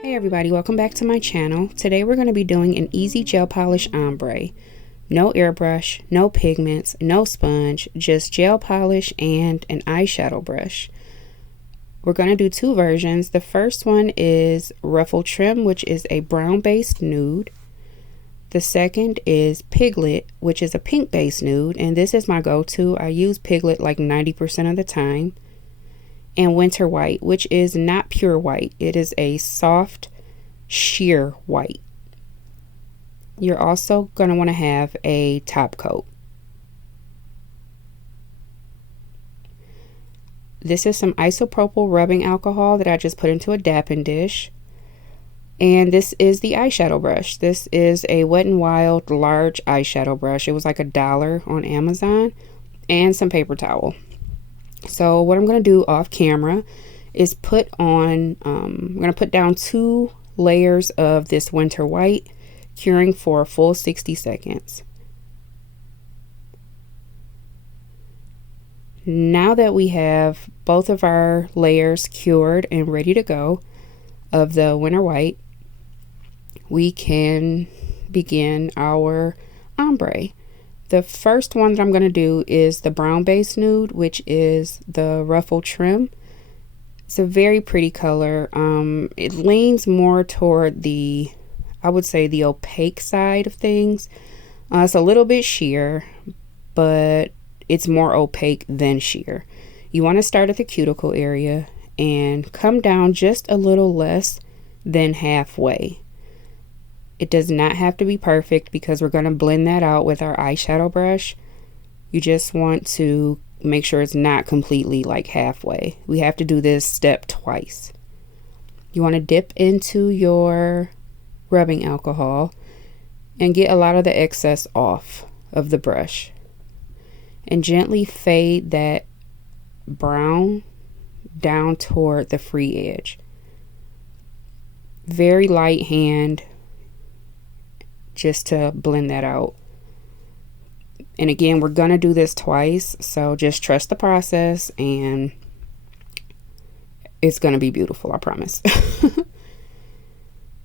Hey everybody, welcome back to my channel. Today we're going to be doing an easy gel polish ombre. No airbrush, no pigments, no sponge, just gel polish and an eyeshadow brush. We're going to do two versions. The first one is Ruffle Trim, which is a brown based nude. The second is Piglet, which is a pink based nude, and this is my go-to. I use Piglet like 90% of the time. And Winter White, which is not pure white. It is a soft sheer white. You're also going to want to have a top coat. This is some isopropyl rubbing alcohol that I just put into a dapping dish. And this is the eyeshadow brush. This is a Wet n Wild large eyeshadow brush. It was like $1 on Amazon, and some paper towel. So what I'm going to do off camera is put on, I'm going to put down 2 layers of this Winter White, curing for a full 60 seconds. Now that we have both of our layers cured and ready to go of the Winter White, we can begin our ombre. The first one that I'm going to do is the brown base nude, which is the Ruffle Trim. It's a very pretty color. It leans more toward the, I would say, the opaque side of things. It's a little bit sheer, but it's more opaque than sheer. You want to start at the cuticle area and come down just a little less than halfway. It does not have to be perfect because we're going to blend that out with our eyeshadow brush. You just want to make sure it's not completely like halfway. We have to do this step twice. You want to dip into your rubbing alcohol and get a lot of the excess off of the brush. And gently fade that brown down toward the free edge. Very light hand, just to blend that out. And again, we're gonna do this twice, so just trust the process and it's gonna be beautiful, I promise.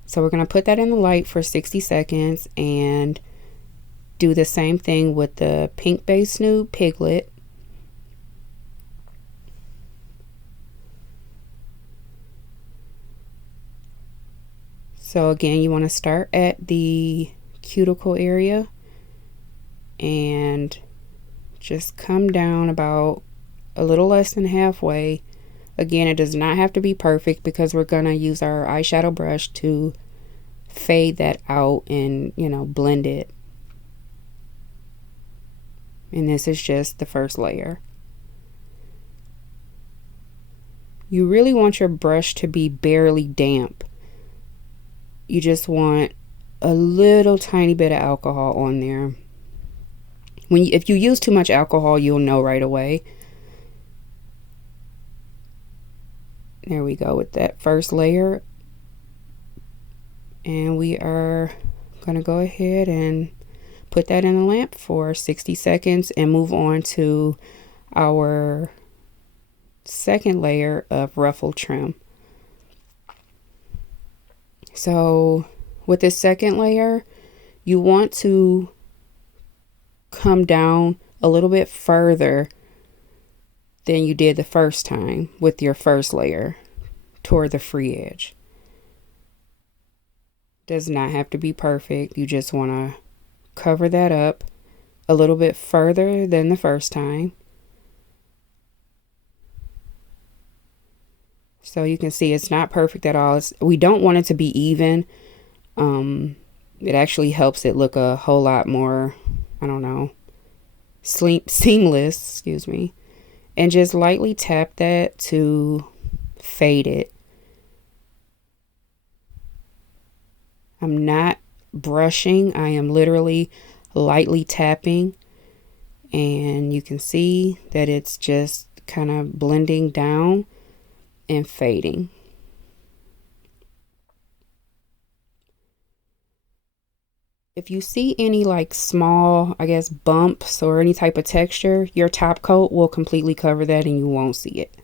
So we're gonna put that in the light for 60 seconds and do the same thing with the pink base nude Piglet. So again, you want to start at the cuticle area and just come down about a little less than halfway. Again, it does not have to be perfect because we're going to use our eyeshadow brush to fade that out and, you know, blend it. And this is just the first layer. You really want your brush to be barely damp. You just want a little tiny bit of alcohol on there. If you use too much alcohol, you'll know right away. There we go with that first layer. And we are going to go ahead and put that in the lamp for 60 seconds and move on to our second layer of Ruffle Trim. So with this second layer, you want to come down a little bit further than you did the first time with your first layer toward the free edge. Does not have to be perfect. You just want to cover that up a little bit further than the first time. So you can see it's not perfect at all. We don't want it to be even. It actually helps it look a whole lot more, I don't know, seamless, excuse me. And just lightly tap that to fade it. I'm not brushing. I am literally lightly tapping. And you can see that it's just kind of blending down and fading. If you see any like small, I guess, bumps or any type of texture, your top coat will completely cover that and you won't see it.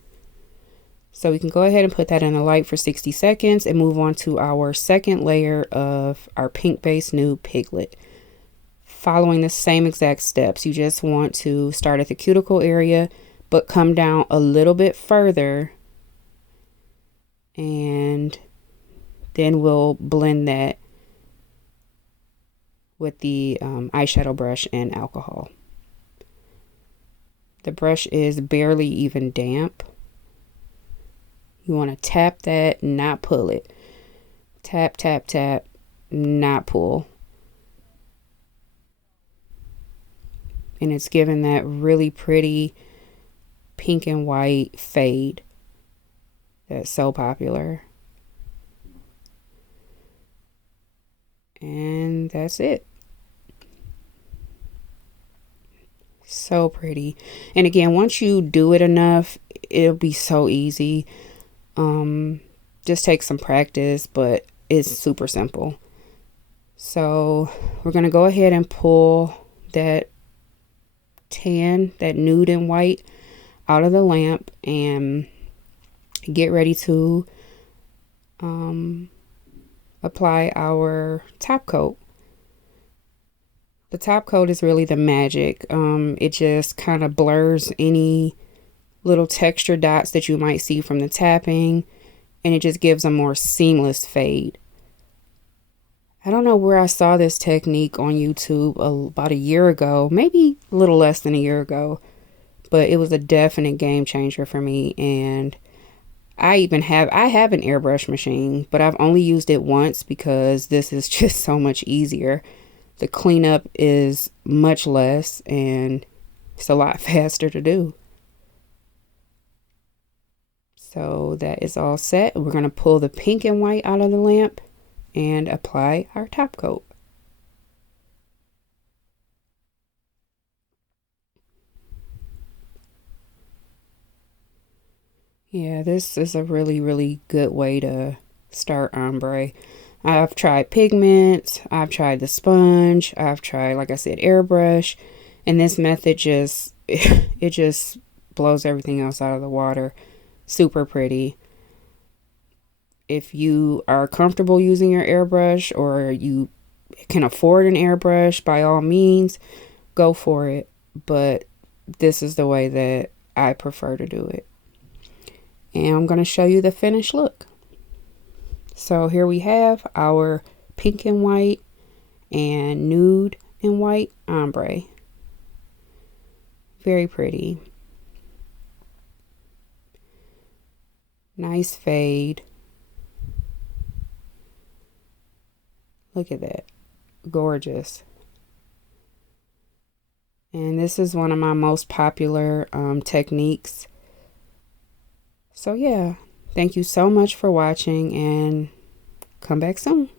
So we can go ahead and put that in the light for 60 seconds and move on to our second layer of our pink base nude piglet. Following the same exact steps, you just want to start at the cuticle area, but come down a little bit further, and then we'll blend that with the eyeshadow brush and alcohol. The brush is barely even damp. You want to tap that, not pull it. Tap, tap, tap, not pull. And it's giving that really pretty pink and white fade that's so popular. And that's it. So pretty. And again, once you do it enough, it'll be so easy. Just take some practice, but it's super simple. So we're going to go ahead and pull that tan, that nude and white, out of the lamp and get ready to apply our top coat. The top coat is really the magic. It just kind of blurs any little texture dots that you might see from the tapping, and it just gives a more seamless fade. I don't know where I saw this technique on YouTube about a year ago, maybe a little less than a year ago, but it was a definite game changer for me. And I have an airbrush machine, but I've only used it once because this is just so much easier. The cleanup is much less and it's a lot faster to do. So that is all set. We're going to pull the pink and white out of the lamp and apply our top coat. Yeah, this is a really, really good way to start ombre. I've tried pigments, I've tried the sponge, I've tried, like I said, airbrush, and this method just, it just blows everything else out of the water. Super pretty. If you are comfortable using your airbrush or you can afford an airbrush, by all means, go for it. But this is the way that I prefer to do it. And I'm going to show you the finished look. So here we have our pink and white and nude and white ombre. Very pretty. Nice fade. Look at that. Gorgeous. And this is one of my most popular techniques. So yeah, thank you so much for watching and come back soon.